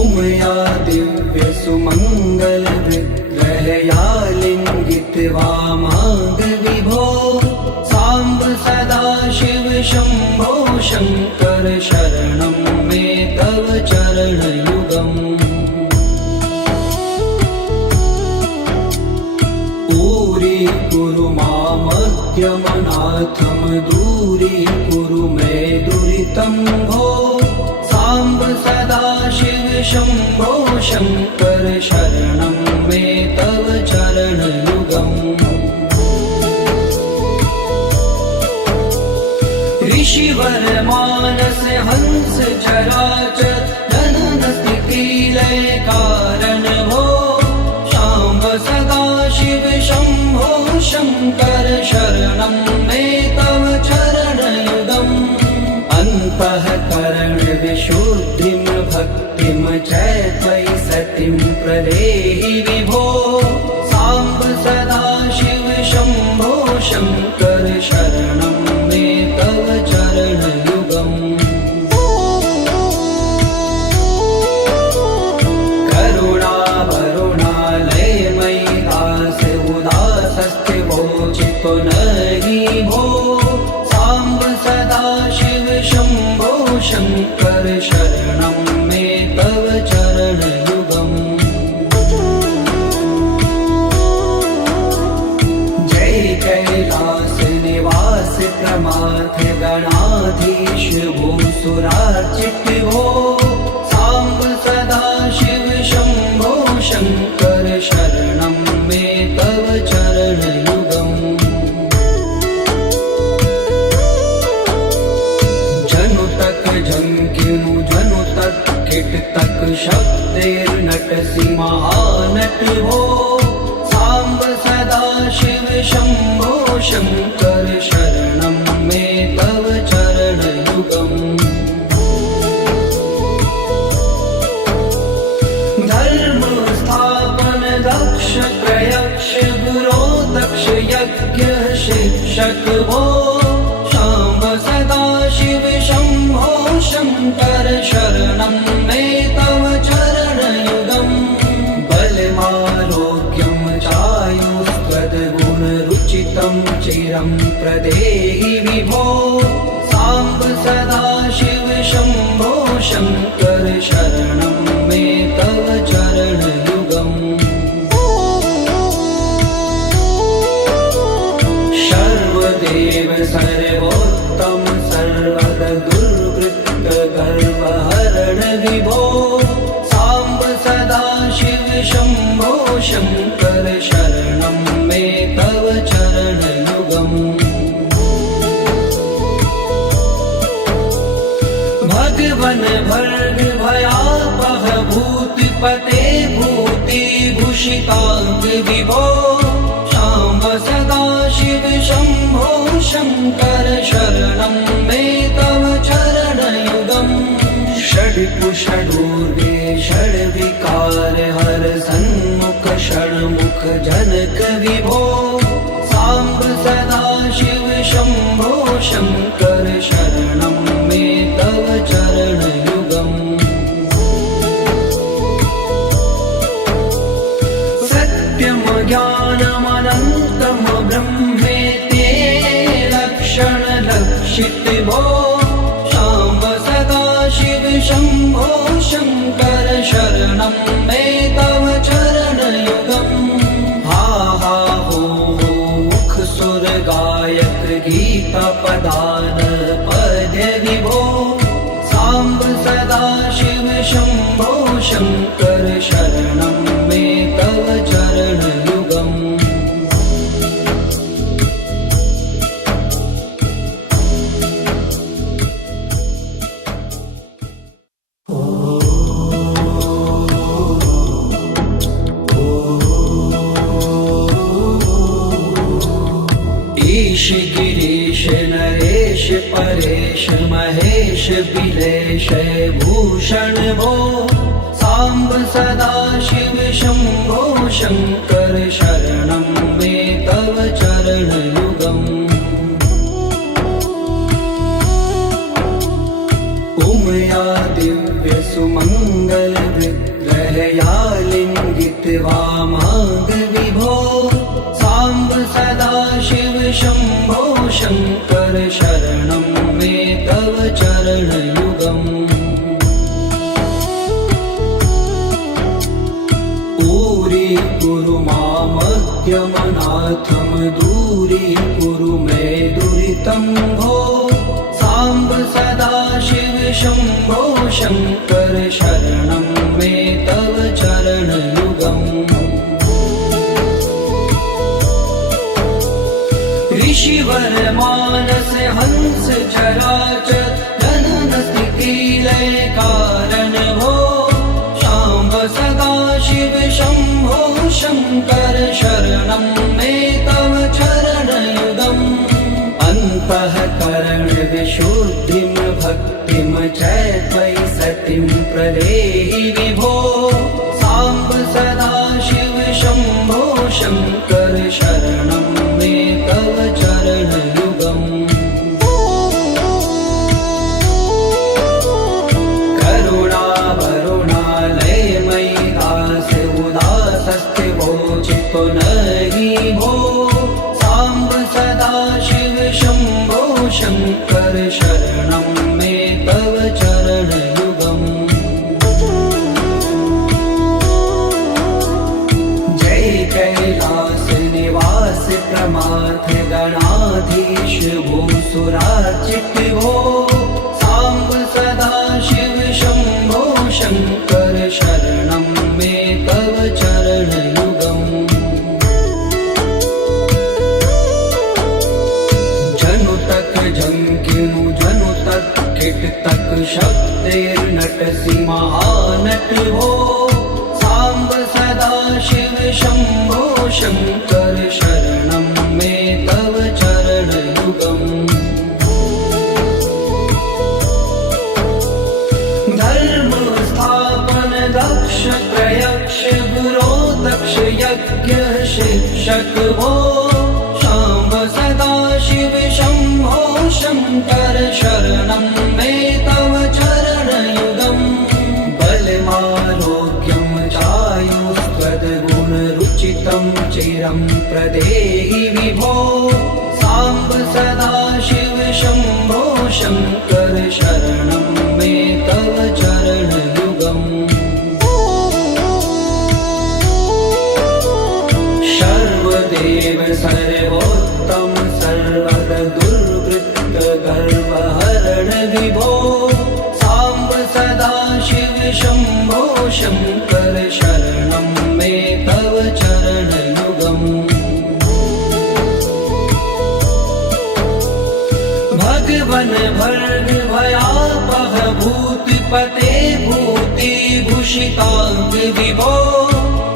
उमया दिव्य सुमंगल विग्रहया लिंगित वामांग विभो सांब सदाशिव शंभो शंकर शरणं मे तव चरणयुगम् कुरु मामज्ञमनाथं दूरीकुरु मे दुरितं भो सांब सदाशिव शंभो शंकर शरणं मे तव चरणयुगम् ऋषिवर मानस हंस चराचर जनन स्थिति लय कारण भो सांब सदाशिव शंभो शंकर शरणं मे तव चरणयुगम् अन्तःकरण विशुद्धिं भक्तिं च त्वयि सतिं प्रदेहि विभो सांब सदाशिव शंभो शंकर शरणं मे तव चरणयुगम् करुणावरुणालयमयि दास उदासस्ते वोचितो नहि भो सांब सदाशिव शंभो शंकर शरणं मे तव चरणयुगम् जय कैलास निवास प्रमाथ गणाधीश भूसुरार्चित भो सांब सदाशिव शंभो शंकर शरणं मे तव चरणयुगम् जनु तक झंकिनु जनु तक किट तक शब्देर्नटसि महानट भो सांब सदाशिव शंभो शंकर शरणं मे तव चरणयुगम् धर्म स्थापन दक्ष प्रयक्ष गुरो दक्ष यज्ञ शिक्षक भो सांब सदाशिव शंभो शंकर शरणं मे तव चरणयुगम् बलमारोग्यं चायुस्त्वद्गुणरुचितं चिरं प्रदेहि विभो सदाशिव शम्भो शङ्कर शरणं मे तव चरणयुगम् सर्वदेव सर्वोत्तम सर्वद दुर्वृत्त गर्वहरण विभो साम्ब सदाशिव शम्भो शङ्कर शरणं मे तव चरणयुगम् भगवन भर्ग भयापह भूतिपते भूतिभूषिताङ्ग विभो शाम्ब सदाशिव शम्भो शङ्कर शरणं मे तव चरणयुगम् षड्कुषडूर्वे षड्विकार हर सन्मुख षण्मुख जनक विभो साम्ब सदाशिव शम्भो शङ्कर शरणं मे तव चरणयुगम् सत्यं ज्ञानमनन्तं ब्रह्मेति लक्षणलक्षितिभो शाम्ब सदाशिव शम्भो शङ्कर शरणं मे तव चरणयुगम् हा हा हो मुख सुर गायक गीता पदान पद्य विभो साम्ब सदाशिव शम्भो शङ्कर शरणं मे तव चरणयुगम् ईश गिरीश नरेश परेश महेश बिलेश भूषण भो साम्ब सदाशिव शम्भो शङ्कर शरणं मे तव चरणयुगम् उमया दिव्य सुमङ्गल विग्रहया लिङ्गित वामाङ्ग विभो साम्ब सदाशिव शम्भो शङ्कर शरणं मे तव चरणयुगम् दूरी मामज्ञमनाथं दूरीकुरु मे दुरितं भो साम्ब सदाशिव शम्भो शङ्कर शरणं मे तव चरणयुगम् ऋषिवर मानस हंस चराचर जनन स्थिति लय कारण भो शाम्ब सदाशिव शम्भो शङ्कर शरणं मे तव चरणयुगम् अन्तःकरण विशुद्धिं भक्तिं च त्वयि सतिं प्रदेहि विभो साम्ब सदाशिव शम्भो शङ्कर शरणं मे तव चरणयुगम् करुणावरुणालयमयि दास उदासस्थिवो चित्तो नहि भो साम्ब सदाशिव शम्भो शङ्कर शरणं मे तव चरणयुगम् जय कैलास निवास प्रमाथ गणाधीश भूसुराचित भो साम्ब सदाशिव शम्भो शङ्कर शरणं मे तव चरणयुगम् जनु तक झंकिनु जनु तक किट तक शब्दैर्नटसि महानट भो साम्ब सदाशिव शम्भो शङ्कर शरणं मे तव चरणयुगम् धर्म स्थापन दक्ष प्रयक्ष गुरो दक्ष यज्ञ शिक्षक भो शाम्ब सदाशिव शम्भो शङ्कर शरणं मे तव चरणयुगम् बलमारोग्यं चायुस्त्वद्गुणरुचितं चिरं प्रदेहि विभो साम्ब सदाशिव शम्भो शङ्कर शरणं मे तव चरणयुगम् सर्वदेव सर्वोत्तम सर्वद दुर्वृत्त गर्वहरण विभो साम्ब सदा शिव शम्भो शङ्कर शरणं मे तव चरणयुगम् भगवन भर्ग भयापह भूतिपते भूतिभूषिताङ्ग विभो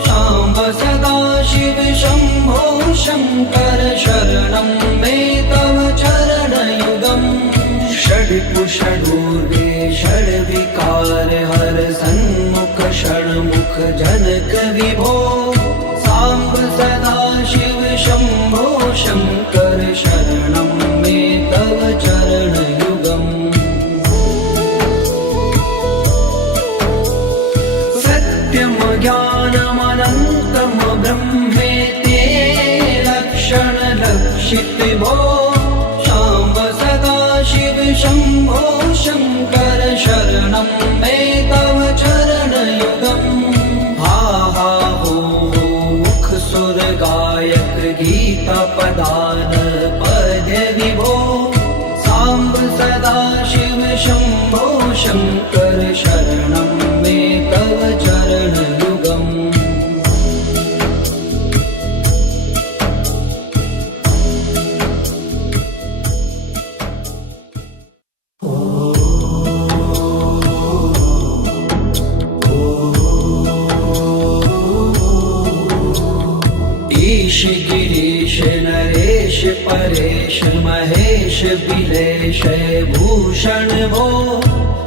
शाम्ब सदा शिव शम्भो शङ्कर शरणं मे तव चरणयुगम् षड्कुषडूर्वे षड्विकार हर सन्मुख षण्मुख जनक विभो साम्ब सदा शिव शम्भो शङ्कर शरणं मे तव चरणयुगम् सत्यं ज्ञानमनन्तं ब्रह्मेति लक्षणलक्षितिभो शाम्ब सदा शिव शम्भो शङ्कर शरणं मे तव चरणयुगम् हा हा हो मुख सुर गायक गीता पदान पद्य विभो साम्ब सदा शिव शम्भो शङ्कर शरणं मे तव चरणयुगम् ईश गिरीश नरेश परेश महेश बिलेश भूषण भो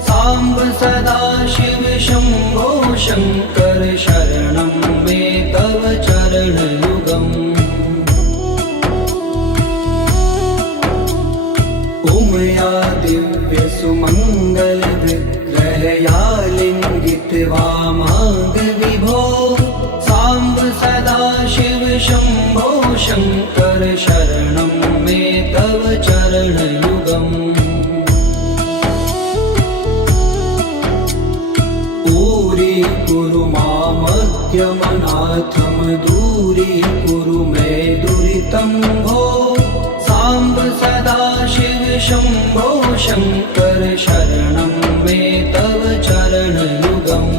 साम्ब सदा शिव शम्भो शङ्कर शरणं मे तव चरणयुगम् उमया दिव्य सुमङ्गल विग्रहया लिङ्गित वामाङ्ग विभो साम्ब सदा शिव शम्भो शङ्कर शरणं मे तव चरणयुगम् दूरी मामज्ञमनाथं दूरीकुरु मे दुरितं भो साम्ब सदा शिव शम्भो शङ्कर शरणं मे तव चरणयुगम्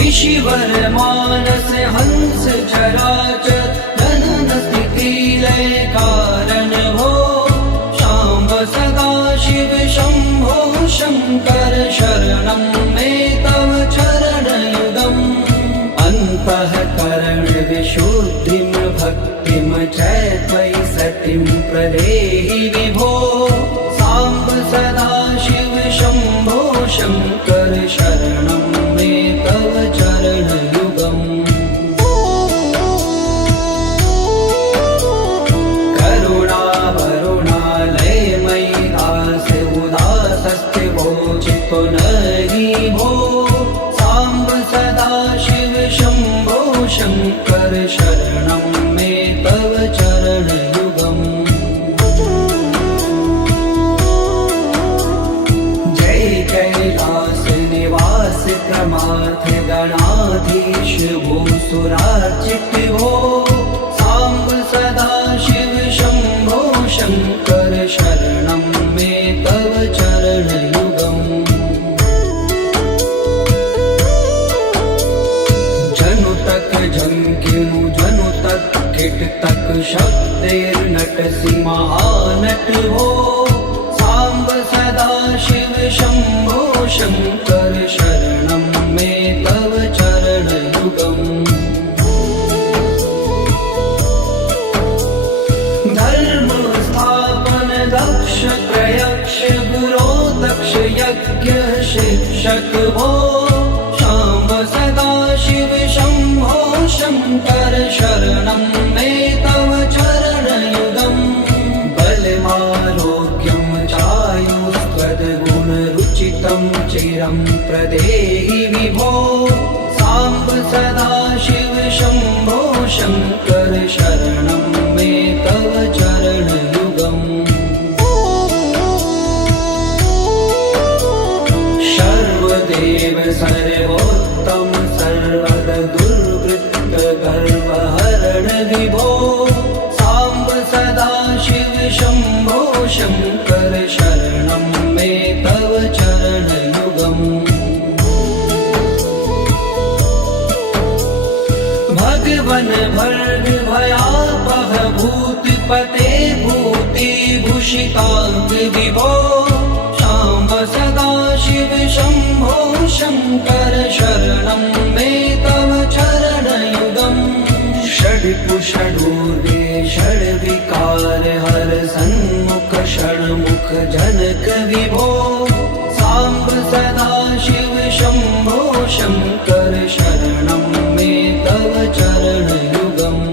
ऋषिवर मानस हंस चराचर जनन स्थिति लय कारण भो शाम्ब सदा शिव शम्भो शङ्कर शरणं मे तव चरणयुगम् अन्तःकरण विशुद्धिं भक्तिं च त्वयि सतिं प्रदेहि विभो साम्ब सदा शिव शम्भो शङ्कर शरणं मे तव चरणयुगम् करुणावरुणालयमयि दास उदासस्थिवोचितो नहि भो साम्ब सदा शिव शम्भो शङ्कर शरणं मे तव चरणयुगम् जय कैलास निवास प्रमाथ गणाधीश भूसुरार्चित भो साम्ब सदा शिव शम्भो शङ्कर शरणं मे तव चरणयुगम् जनु तक झंकिनु जनु तक किट तक शब्दैर्नटसि महानट हो साम्ब सदा शिव शम्भो शङ्कर शरणं मे तव चरणयुगम् धर्म स्थापन दक्ष प्रयक्ष गुरो दक्ष यज्ञ शिक्षक भो शाम्ब सदा शिव शम्भो शङ्कर शरणं मे तव चरणयुगम् बलमारोग्यं चायुस्त्वद्गुणरुचितं चिरं प्रदेहि विभो साम्ब सदा शिव शम्भो शङ्कर शरणं मे तव चरणयुगम् शम्भो शङ्कर शरणं मे तव चरणयुगम् भगवन् भर्ग भयापह भूतपते भूतिभूषिताङ्ग विभो शाम्ब सदा शिव शम्भो शङ्कर शरणं मे तव चरणयुगम् षड्कुषडूर्वे षड्विकार हर सन्मुख षण्मुख जनक विभो साम्ब सदा शिव शम्भो शङ्कर शरणं मे तव चरणयुगम्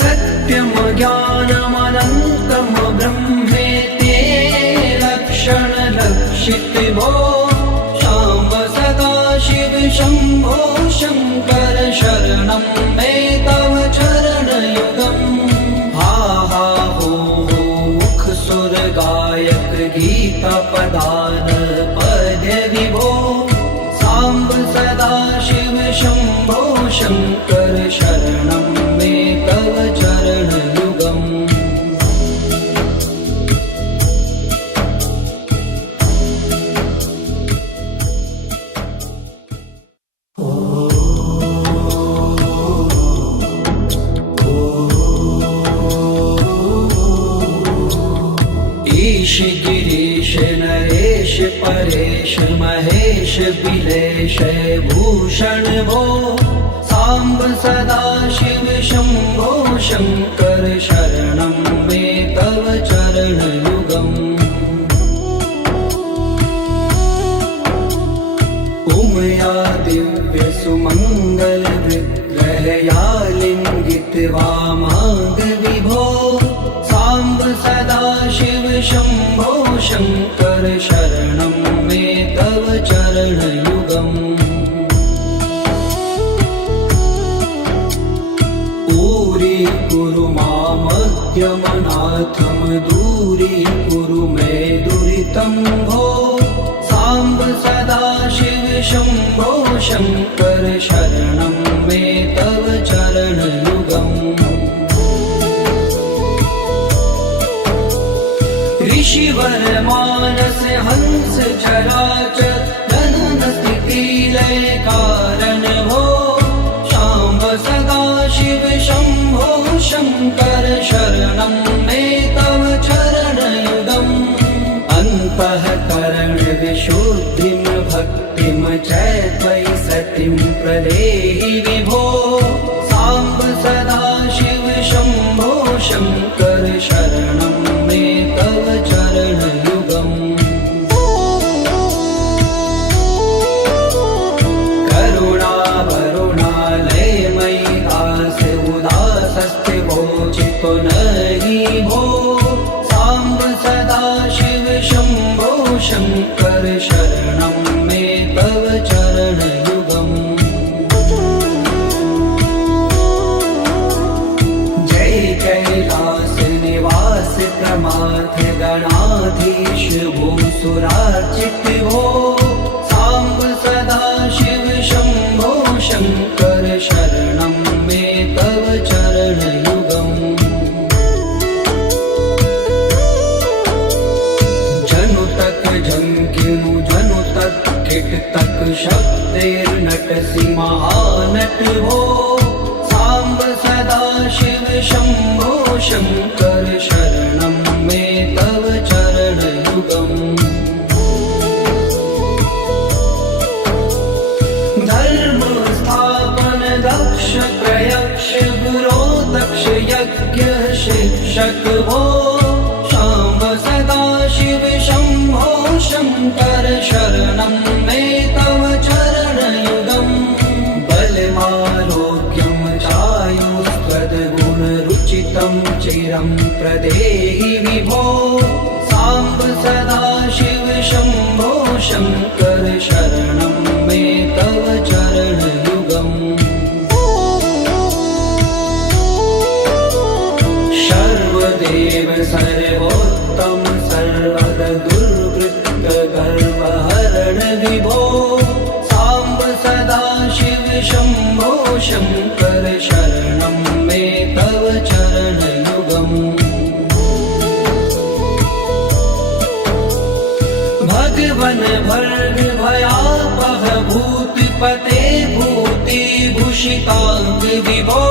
सत्यं ज्ञानमनन्तं ब्रह्मेति लक्षणलक्षितिभो शाम्ब सदा शिव शम्भो शङ्कर शरणं मे तव चरणयुगम् हा हा हो मुख सुर गायक गीता पदान पद्य विभो साम्ब सदा शिव शम्भो शङ्कर शरणं मे तव चरणयुगम् ईश गिरीश नरेश परेश महेश बिलेश भूषण भो साम्ब सदा शिव शम्भो शङ्कर शरणं मे तव चरणयुगम् उमया दिव्य सुमङ्गल विग्रहया लिङ्गित वामाङ्ग विभो साम्ब सदा शिव शम्भो शङ्कर शरणं मे तव चरणयुगम् दूरी मामद्यमनाथं दूरीकुरु मे दुरितं भो साम्ब सदा शिव शम्भो शङ्कर शरणं मे तव चरणयुगम् ऋषिवर मानस हंस चराचर जनन स्थिति लय कारण भो शाम्ब सदा शिव शम्भो शङ्कर शरणं मे तव चरणयुगम् अन्तःकरण विशुद्धिं भक्तिं च त्वयि सतिं प्रदेहि विभो साम्ब सदा शिव शम्भो शङ्कर शरणं मे तव चरणयुगम् करुणावरुणालयमयि दास उदासस्थिवोचितो नहि भो साम्ब सदा शिव शम्भो शङ्कर शरणं मे तव चरणयुगम् जय कैलास निवास प्रमाथ गणाधीश भूसुरार्चित भो साम्ब सदा शिव शम्भो शङ्कर शरणं मे तव चरणयुगम् जनुतक झङ्किनु जनुतक किटतक शब्दैर्नटसि महानट भो साम्ब सदा शिव शम्भो शङ्कर शरणं मे तव चरणयुगम् धर्म स्थापन दक्ष प्रयक्ष गुरो दक्ष यज्ञ शिक्षक भो शाम्ब सदा शिव शम्भो शङ्कर शरणं मे तव चरणयुगम् बलमारोग्यं चायुस्त्वद्गुणरुचितं चिरं प्रदेहि विभो साम्ब सदा शिव शम्भो शङ्कर शरणं मे तव चरणयुगम् सर्वदेव सर्वोत्तम सर्वद दुर्वृत्त गर्वहरण विभो साम्ब सदा शिव शम्भो शङ्कर शरणं पशुपते भूतिभूषिताङ्ग विभो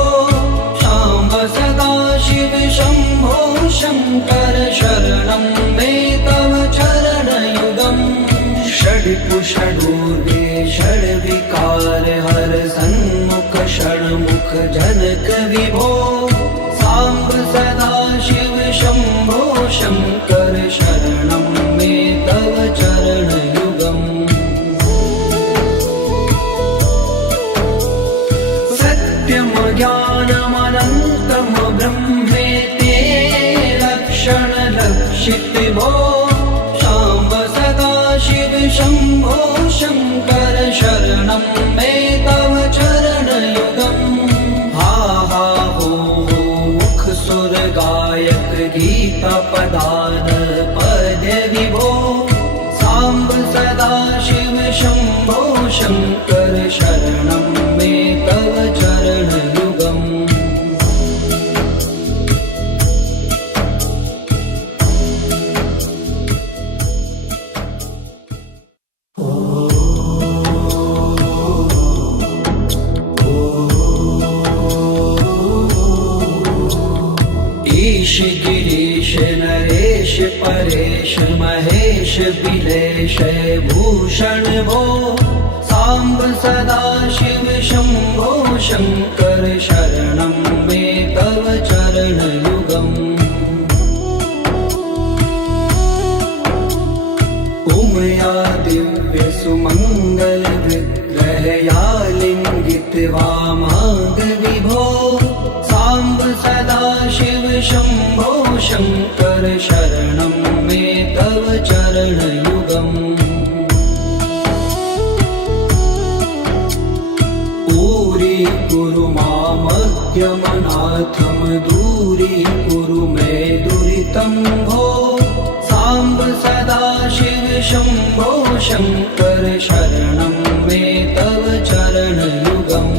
शाम्ब सदा शिव शम्भो शङ्कर शरणं मे तव चरणयुगम् षड्पुषडूर्वे षड्विकार हर सन्मुख षण्मुख जनक विभो साम्ब सदा शिव शम्भो शङ्कर शरणं मे तव चरणयुगम् सत्यं ज्ञानमनन्तं ब्रह्मेति लक्षणलक्षितिभो शाम्ब सदा शिव शम्भो शङ्कर शरणं मे तव चरणयुगम् हा हा हो मुख सुर गायक गीता पदान पद्य विभो साम्ब सदा शिव शम्भो शङ्कर शरणं मे तव चरणयुगम् ईश गिरीश नरेश परेश महेश बिलेश भूषण भो साम्ब सदा शिव शम्भो शङ्कर शरणं मे तव चरणयुगम् उमया दिव्य सुमङ्गल विग्रहया लिङ्गित वामाङ्ग विभो साम्ब सदा शिव शम्भो शङ्कर शरणं मे तव चरणयुगम् दूरी मामज्ञमनाथं दूरीकुरु मे दुरितं भो साम्ब सदा शिव शम्भो शङ्कर शरणं मे तव चरणयुगम्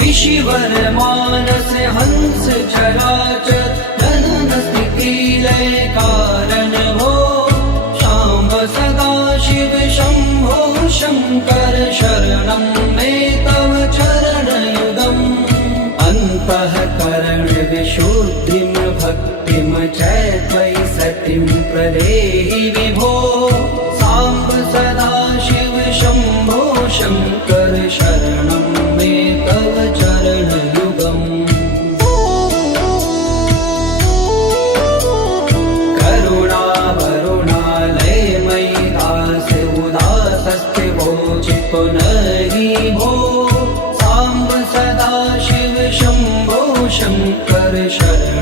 ऋषिवर मानस हंस चराचर जनन स्थिति लय कारण भो शाम्ब सदा शिव शम्भो शङ्कर शरणं मे तव चरणयुगम् अन्तःकरण विशुद्धिं भक्तिं च त्वयि सतिं प्रदेहि विभो साम्ब सदा शिव शम्भो शङ्कर शरणं मे तव चरणयुगम् करुणावरुणालयमयि दास उदासस्थिवोचितो नहि भो साम्ब सदा शिव शम्भो शङ्कर शरणं